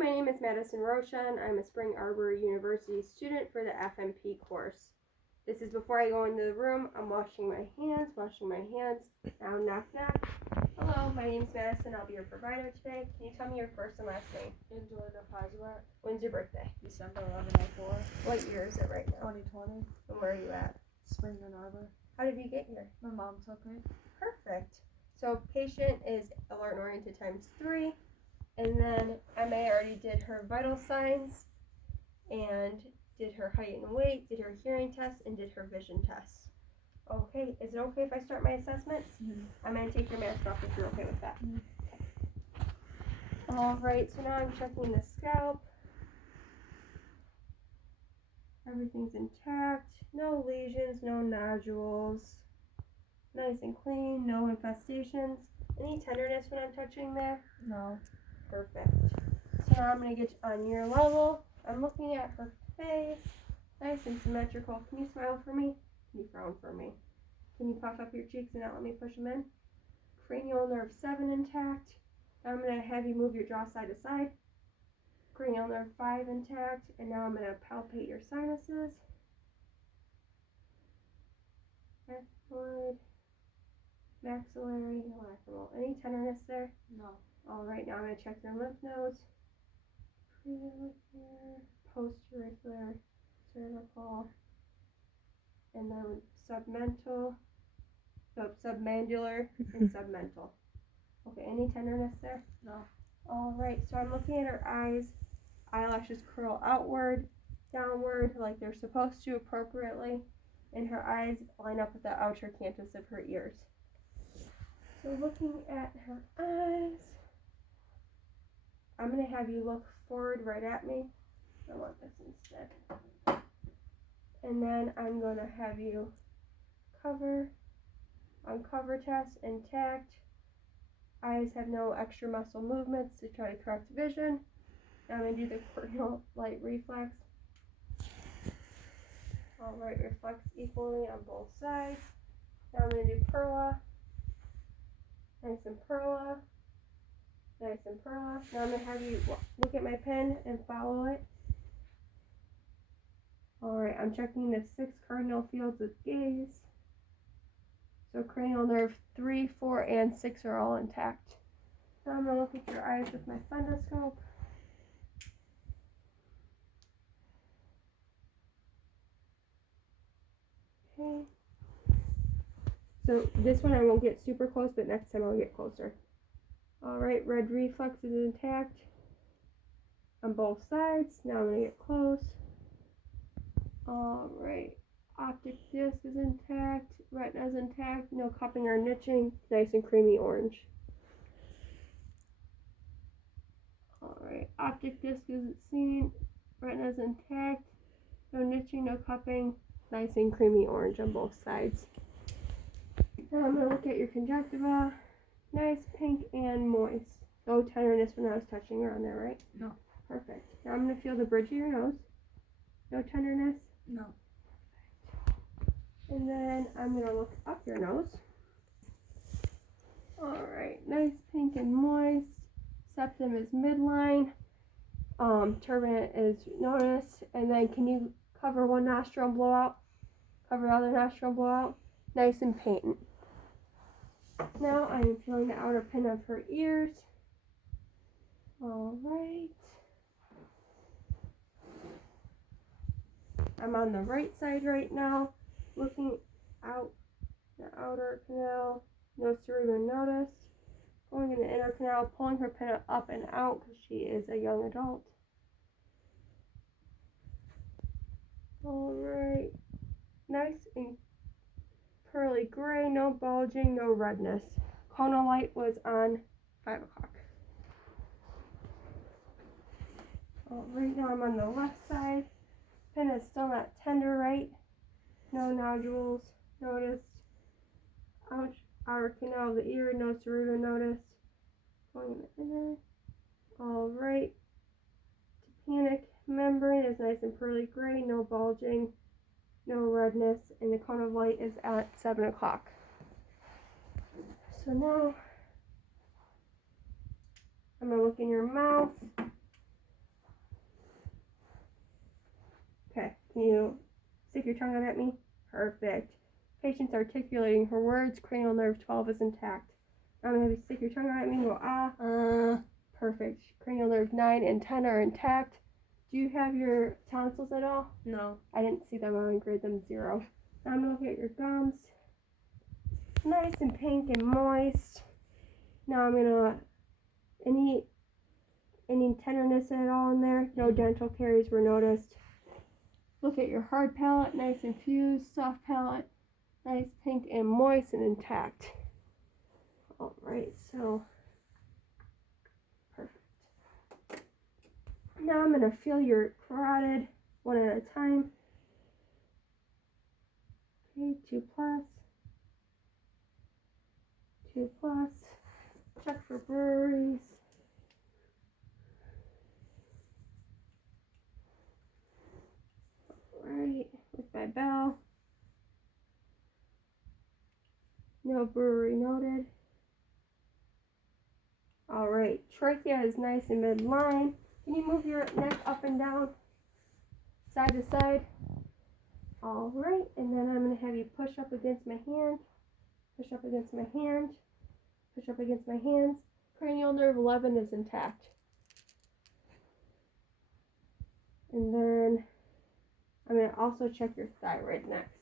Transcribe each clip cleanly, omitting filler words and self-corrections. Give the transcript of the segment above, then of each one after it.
my name is Madison Roshan. I'm a Spring Arbor University student for the FNP course. This is before I go into the room. I'm washing my hands. Now knock knock. Hello, my name is Madison. I'll be your provider today. Can you tell me your first and last name? Angelina Pazuat. When's your birthday? December 1104. What year is it right now? 2020. And where are you at? Spring Ann Arbor. How did you get here? My mom took me. Perfect. So patient is alert and oriented ×3. And then MA already did her vital signs and did her height and weight, did her hearing test, and did her vision test. Okay, is it okay if I start my assessment? Mm-hmm. I'm going to take your mask off if you're okay with that. Mm-hmm. Alright, so now I'm checking the scalp. Everything's intact. No lesions, no nodules. Nice and clean, no infestations. Any tenderness when I'm touching there? No. Perfect. So now I'm going to get on your level. I'm looking at her face. Nice and symmetrical. Can you smile for me? Can you frown for me? Can you puff up your cheeks and not let me push them in? Cranial nerve 7 intact. Now I'm going to have you move your jaw side to side. Cranial nerve 5 intact. And now I'm going to palpate your sinuses. Ethmoid, maxillary, lacrimal. Any tenderness there? No. Alright, now I'm going to check your lymph nodes. Preauricular, postauricular, cervical, and then submental, submandibular, and submental. Okay, any tenderness there? No. Alright, so I'm looking at her eyes. Eyelashes curl outward, downward, like they're supposed to appropriately, and her eyes line up with the outer canthus of her ears. So looking at her eyes, I'm going to have you look forward right at me. I want this instead. And then I'm going to have you uncover test, intact. Eyes have no extra muscle movements to try to correct vision. Now I'm going to do the corneal light reflex. Alright, reflex equally on both sides. Now I'm going to do perla. Nice and perla. Nice and perla. Now I'm going to have you look at my pen and follow it. Alright, I'm checking the 6 cardinal fields of gaze. So cranial nerve 3, 4, and 6 are all intact. Now I'm going to look at your eyes with my fundoscope. Okay. So this one I won't get super close, but next time I'll get closer. Alright, red reflex is intact on both sides. Now I'm going to get close. Alright, optic disc is intact, retina is intact, no cupping or niching, nice and creamy orange. Alright, optic disc is seen, retina is intact, no niching, no cupping, nice and creamy orange on both sides. Now I'm going to look at your conjunctiva. Nice, pink, and moist. No tenderness when I was touching her on there, right? No. Perfect. Now I'm going to feel the bridge of your nose. No tenderness? No. And then I'm going to look up your nose. Alright, nice, pink, and moist. Septum is midline. Turbinate is noticed. And then can you cover one nostril and blow out? Cover the other nostril and blow out. Nice and patent. Now I'm feeling the outer pin of her ears. Alright. I'm on the right side right now, looking out the outer canal. No cerebrum noticed. Going in the inner canal, pulling her pin up and out because she is a young adult. Alright. Nice and pearly gray, no bulging, no redness. Conal light was on 5 o'clock. Right now I'm on the left side. Pin is still not tender, right? No nodules noticed. Outer canal of the ear, no cerebrum noticed. Going in the inner. Alright. Tympanic membrane is nice and pearly gray, no bulging, no redness, and the cone of light is at 7 o'clock. So now I'm going to look in your mouth. Can you stick your tongue out at me? Perfect. Patient's articulating her words. Cranial nerve 12 is intact. I'm going to have you stick your tongue out at me and go, ah. Perfect. Cranial nerve 9 and 10 are intact. Do you have your tonsils at all? No. I didn't see them. I'm going to grade them 0. Now I'm going to look at your gums. Nice and pink and moist. Now I'm going to, any tenderness at all in there? No dental caries were noticed. Look at your hard palate. Nice and fused. Soft palate. Nice pink and moist and intact. Alright, so perfect. Now I'm going to feel your carotid one at a time. Okay, 2 plus. 2 plus. Check for breweries. Alright, with my bell. No brewery noted. Alright, trachea is nice and midline. Can you move your neck up and down, side to side? Alright, and then I'm going to have you push up against my hand. Push up against my hand. Push up against my hands. Cranial nerve 11 is intact. And then I'm going to also check your thyroid next.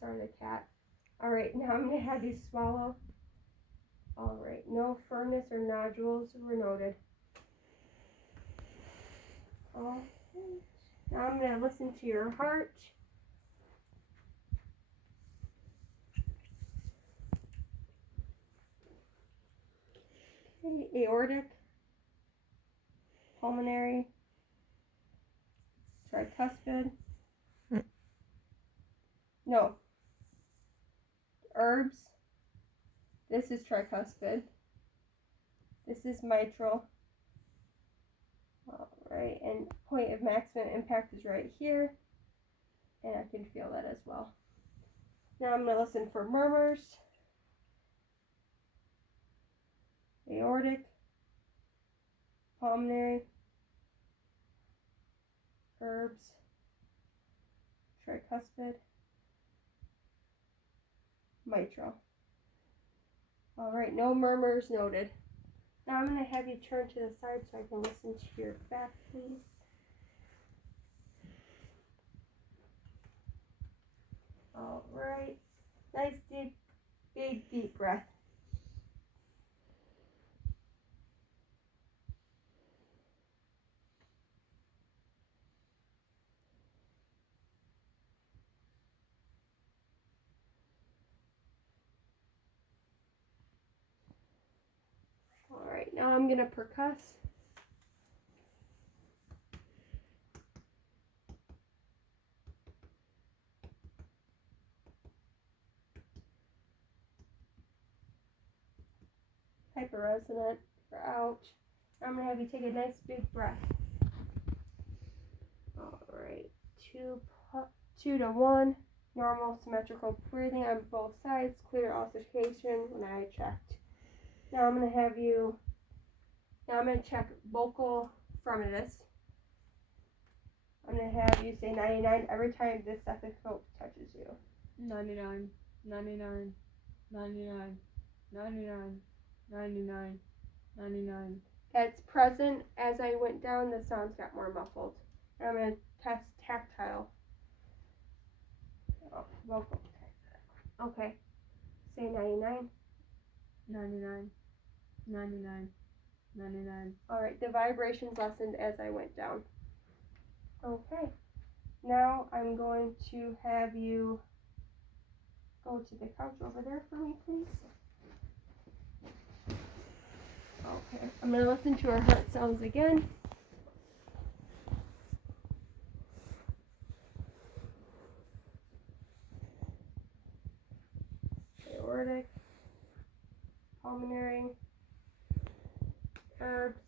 Sorry, the cat. Alright, now I'm going to have you swallow. Alright, no firmness or nodules were noted. Alright, now I'm going to listen to your heart. Okay, aortic, pulmonary, tricuspid. No. Herbs. This is tricuspid. This is mitral. Alright, and point of maximum impact is right here. And I can feel that as well. Now I'm going to listen for murmurs. Aortic. Pulmonary. Herbs. Tricuspid. Mitral. Alright, no murmurs noted. Now I'm going to have you turn to the side so I can listen to your back, please. Alright. Nice deep, big deep breath. Alright, now I'm going to percuss. Hyperresonant for out. I'm going to have you take a nice big breath. Alright, 2 to 1. Normal symmetrical breathing on both sides. Clear auscultation when I checked. Now I'm going to check vocal fremitus. I'm going to have you say 99 every time this stethoscope touches you. 99, 99, 99, 99, 99, 99. That's present. As I went down, the sounds got more muffled. And I'm going to test tactile. Oh, vocal. Okay. Say 99. 99, 99, 99. Alright, the vibrations lessened as I went down. Okay. Now I'm going to have you go to the couch over there for me, please. Okay. I'm going to listen to her heart sounds again. Aortic, pulmonary, herbs,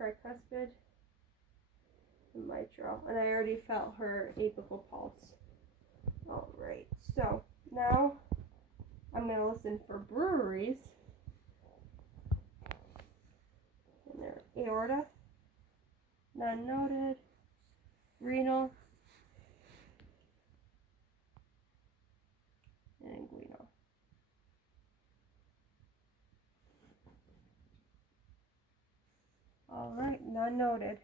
tricuspid, and mitral. And I already felt her apical pulse. Alright, so now I'm going to listen for breweries in their aorta, None noted. Renal. And inguinal. Alright, none noted.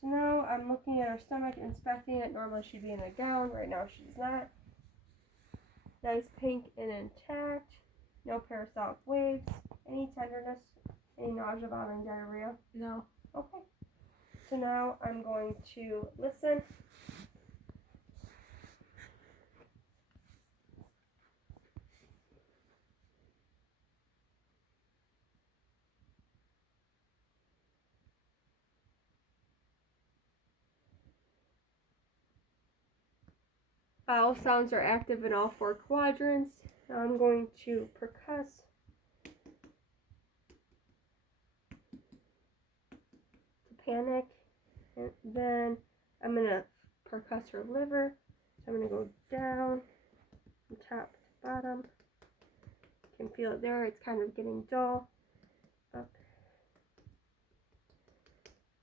So now I'm looking at her stomach, inspecting it. Normally she'd be in a gown. Right now she's not. Nice pink and intact. No peristaltic waves. Any tenderness? Any nausea, vomiting, diarrhea? No. Okay. So now I'm going to listen. Bowel sounds are active in all 4 quadrants. Now I'm going to percuss. Panic. And then I'm going to percuss her liver. So I'm going to go down from top to bottom. You can feel it there. It's kind of getting dull. Up.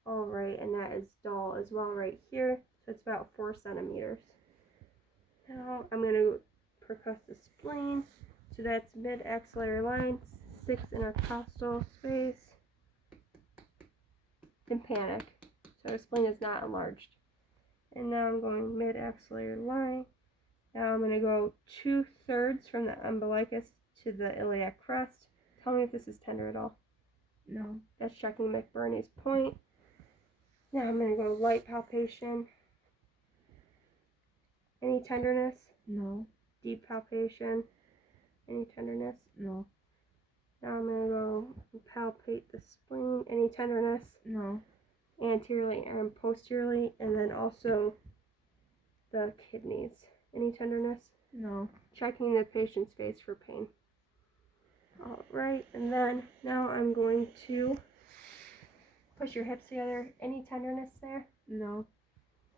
Alright, and that is dull as well right here. So it's about 4 centimeters. Now I'm going to percuss the spleen. So that's mid-axillary line, 6 intercostal space. Tympanic. So the spleen is not enlarged. And now I'm going mid-axillary line. Now I'm going to go 2/3 from the umbilicus to the iliac crest. Tell me if this is tender at all. No. That's checking McBurney's point. Now I'm going to go light palpation. Any tenderness? No. Deep palpation. Any tenderness? No. Now I'm going to go palpate the spleen. Any tenderness? No. Anteriorly and posteriorly. And then also the kidneys. Any tenderness? No. Checking the patient's face for pain. Alright, and then now I'm going to push your hips together. Any tenderness there? No.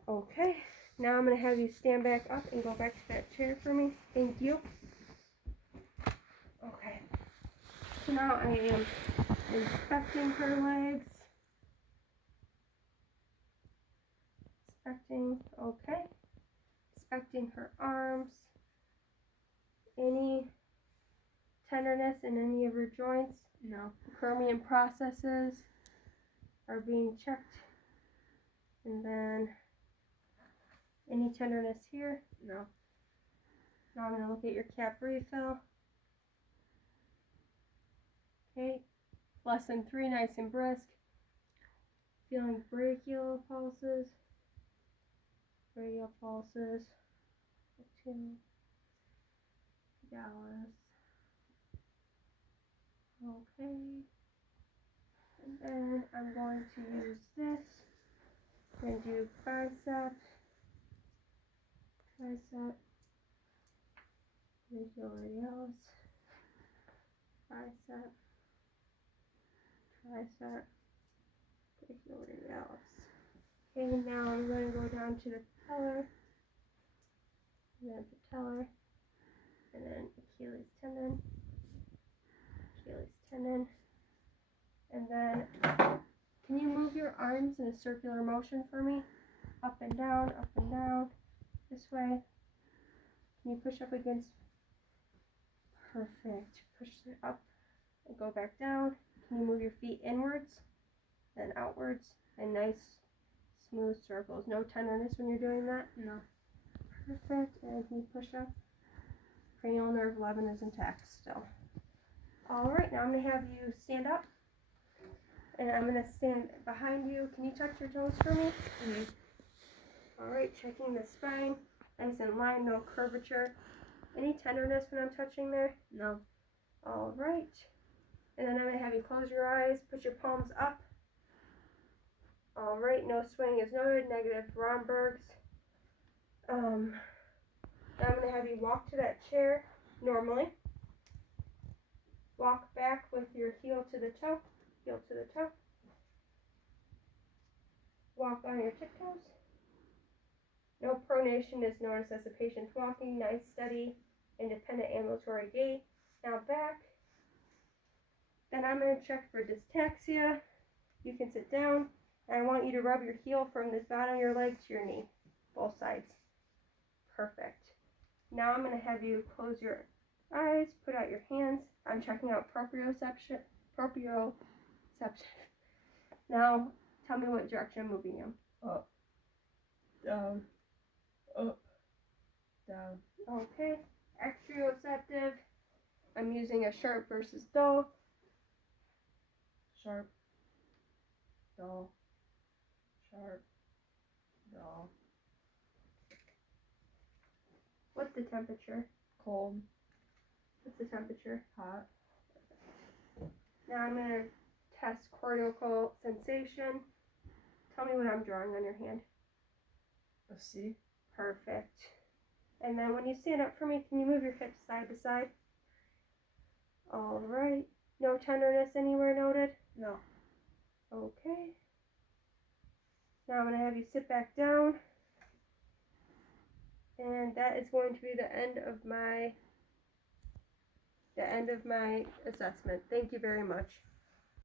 Okay. Now I'm going to have you stand back up and go back to that chair for me. Thank you. Okay. So now I am inspecting her legs. Okay. Inspecting her arms. Any tenderness in any of her joints? No. Chromium processes are being checked. And then any tenderness here? No. Now I'm going to look at your cap refill. Okay. Less than 3, nice and brisk. Feeling brachial pulses. Radial pulses. Dallas. Okay. And then I'm going to use this. I'm going to do bicep, tricep, brachioradialis, bicep, tricep, brachioradialis. Okay, now I'm going to go down to the patellar, and then patellar, and then Achilles tendon, and then can you move your arms in a circular motion for me? Up and down, this way. Can you push up against? Perfect. Push it up and go back down. Can you move your feet inwards, then outwards, and nice smooth circles. No tenderness when you're doing that? No. Perfect. And can you push up? Cranial nerve 11 is intact still. Alright, now I'm going to have you stand up. And I'm going to stand behind you. Can you touch your toes for me? Mm-hmm. Alright, checking the spine. Nice and line, no curvature. Any tenderness when I'm touching there? No. Alright. And then I'm going to have you close your eyes, put your palms up. Alright, no swing is noted, negative Romberg's. Now I'm going to have you walk to that chair normally. Walk back with your heel to the toe. Walk on your tiptoes. No pronation is noticed as the patient's walking. Nice, steady, independent ambulatory gait. Now back. Then I'm going to check for dystaxia. You can sit down. And I want you to rub your heel from the bottom of your leg to your knee. Both sides. Perfect. Now I'm going to have you close your eyes, put out your hands. I'm checking out proprioception. Now, tell me what direction I'm moving you. Up. Down. Up. Down. Okay. Exteroceptive. I'm using a sharp versus dull. Sharp. Dull. Sharp. Dull. What's the temperature? Cold. What's the temperature? Hot. Now I'm going to test cortical sensation. Tell me what I'm drawing on your hand. A C. Perfect. And then when you stand up for me, can you move your hips side to side? All right. No tenderness anywhere noted? No. Okay. Now I'm going to have you sit back down. And that is going to be the end of my assessment. Thank you very much.